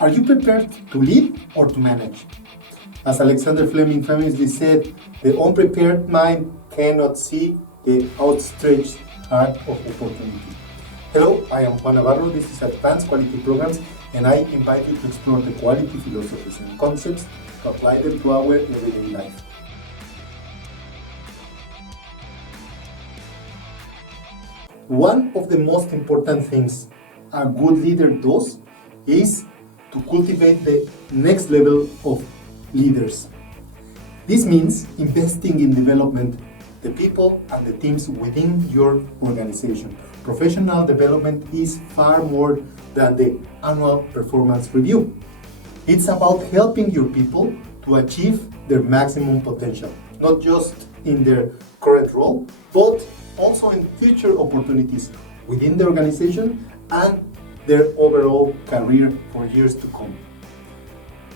Are you prepared to lead or to manage? As Alexander Fleming famously said, the unprepared mind cannot see the outstretched heart of opportunity. Hello, I am Juan Navarro. This is Advanced Quality Programs, and I invite you to explore the quality philosophies and concepts to apply them to our everyday life. One of the most important things a good leader does is to cultivate the next level of leaders. This means investing in development the people and the teams within your organization. Professional development is far more than the annual performance review. It's about helping your people to achieve their maximum potential, not just in their current role, but also in future opportunities within the organization and their overall career for years to come.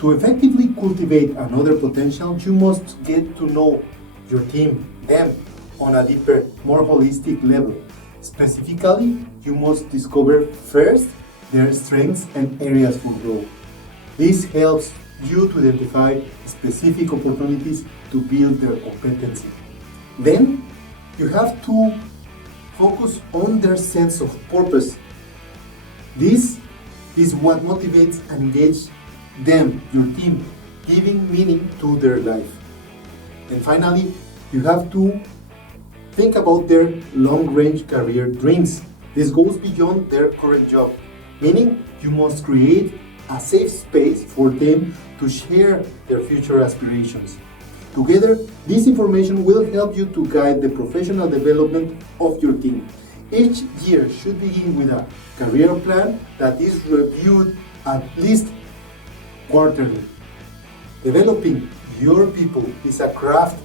To effectively cultivate another potential, you must get to know your team, them, on a deeper, more holistic level. Specifically, you must discover first their strengths and areas for growth. This helps you to identify specific opportunities to build their competency. Then, you have to focus on their sense of purpose. This is what motivates and engages them, your team, giving meaning to their life. And finally, you have to think about their long-range career dreams. This goes beyond their current job, meaning you must create a safe space for them to share their future aspirations. Together, this information will help you to guide the professional development of your team. Each year should begin with a career plan that is reviewed at least quarterly. Developing your people is a craft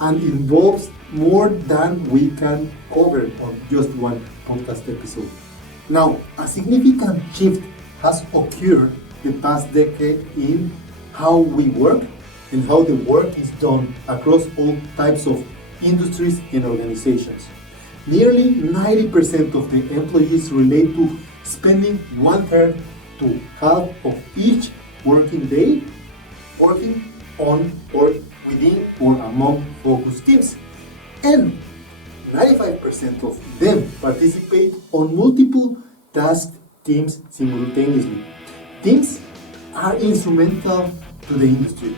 and involves more than we can cover on just one podcast episode. Now, a significant shift has occurred the past decade in how we work and how the work is done across all types of industries and organizations. Nearly 90% of the employees relate to spending 1/3 to half of each working day working on or within or among focus teams. And 95% of them participate on multiple task teams simultaneously. Teams are instrumental to the industry,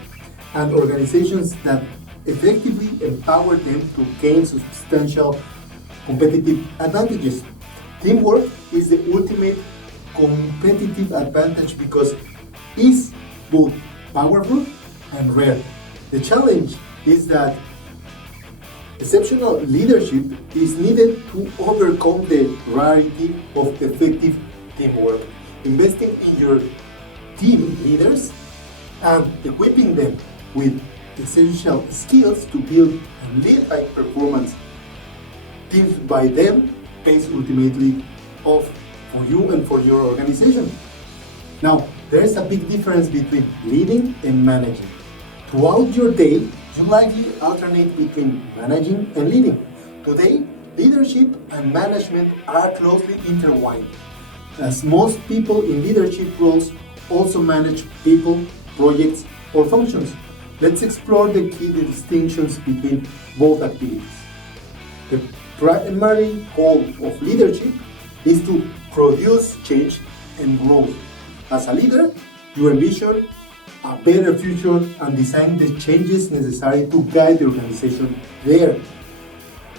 and organizations that effectively empower them to gain substantial competitive advantages. Teamwork is the ultimate competitive advantage because it's both powerful and rare. The challenge is that exceptional leadership is needed to overcome the rarity of effective teamwork. Investing in your team leaders and equipping them with essential skills to build and lead high performance teams by them pays ultimately off for you and for your organization. Now, there is a big difference between leading and managing. Throughout your day, you likely alternate between managing and leading. Today, leadership and management are closely intertwined, as most people in leadership roles also manage people, projects, or functions. Let's explore the key distinctions between both activities. The primary goal of leadership is to produce change and growth. As a leader, you envision a better future and design the changes necessary to guide the organization there.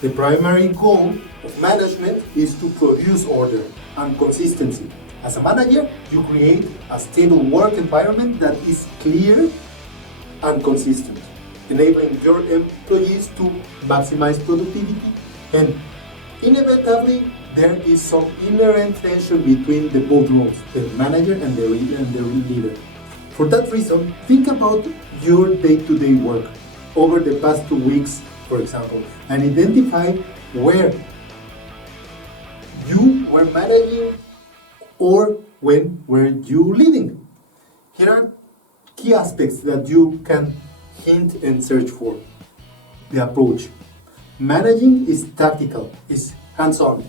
The primary goal of management is to produce order and consistency. As a manager, you create a stable work environment that is clear and consistent, enabling your employees to maximize productivity, and inevitably there is some inherent tension between the both roles, the manager and the leader. For that reason, think about your day-to-day work over the past 2 weeks, for example, and identify where you were managing or when were you leading. Here are key aspects that you can hint and search for. The approach. Managing is tactical, is hands-on.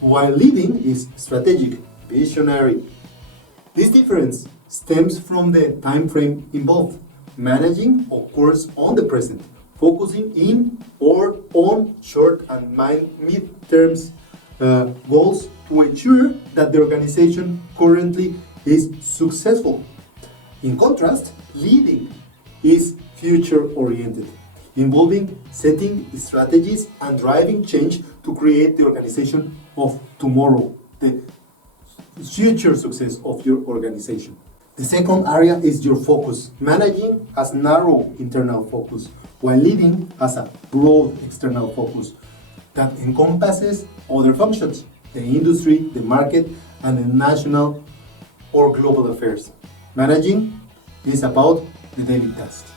while leading is strategic, visionary. This difference stems from the time frame involved. Managing occurs on the present, focusing in or on short and mid-term goals to ensure that the organization currently is successful. In contrast, leading is future-oriented, involving setting strategies and driving change to create the organization of tomorrow, the future success of your organization. The second area is your focus. Managing has narrow internal focus, while leading has a broad external focus that encompasses other functions, the industry, the market, and the national or global affairs. Managing is about the daily tasks.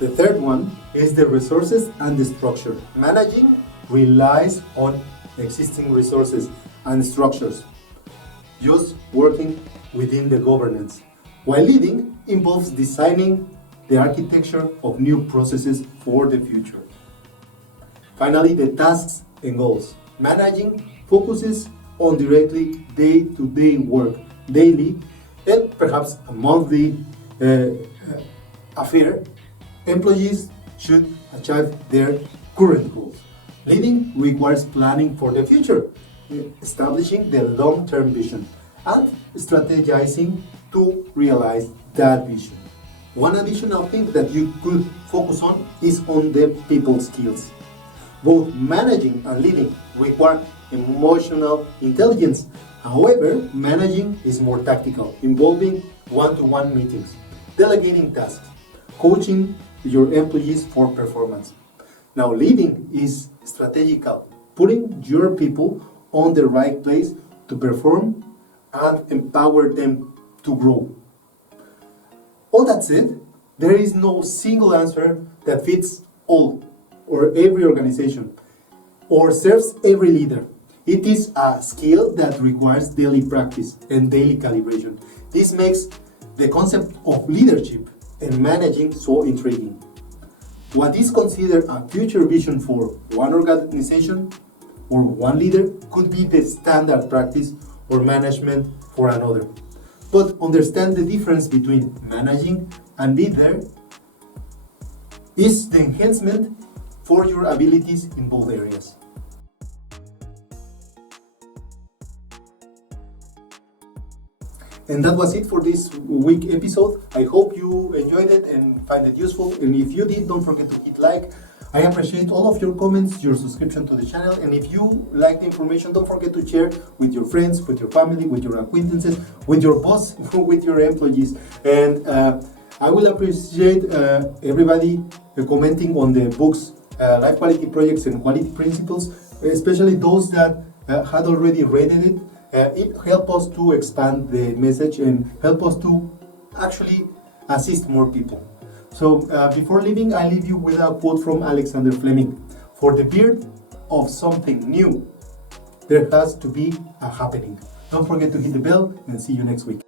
The third one is the resources and the structure. Managing relies on existing resources and structures, just working within the governance, while leading involves designing the architecture of new processes for the future. Finally, the tasks and goals. Managing focuses on directly day-to-day work, daily and perhaps a monthly affair. Employees should achieve their current goals. Leading requires planning for the future, establishing the long-term vision, and strategizing to realize that vision. One additional thing that you could focus on is on the people skills. Both managing and leading require emotional intelligence. However, managing is more tactical, involving one-to-one meetings, delegating tasks, coaching your employees for performance. Now, leading is strategical, putting your people on the right place to perform and empower them to grow. All that said, there is no single answer that fits all or every organization or serves every leader. It is a skill that requires daily practice and daily calibration. This makes the concept of leadership and managing so intriguing. What is considered a future vision for one organization or one leader could be the standard practice or management for another. But understand the difference between managing and leader is the enhancement for your abilities in both areas. And that was it for this week episode. I hope you enjoyed it and find it useful. And if you did, don't forget to hit like. I appreciate all of your comments, your subscription to the channel. And if you like the information, don't forget to share with your friends, with your family, with your acquaintances, with your boss, with your employees. And I will appreciate everybody commenting on the books, Life Quality Projects and Quality Principles, especially those that had already read it. It helps us to expand the message and help us to actually assist more people. So before leaving, I leave you with a quote from Alexander Fleming. For the birth of something new, there has to be a happening. Don't forget to hit the bell and see you next week.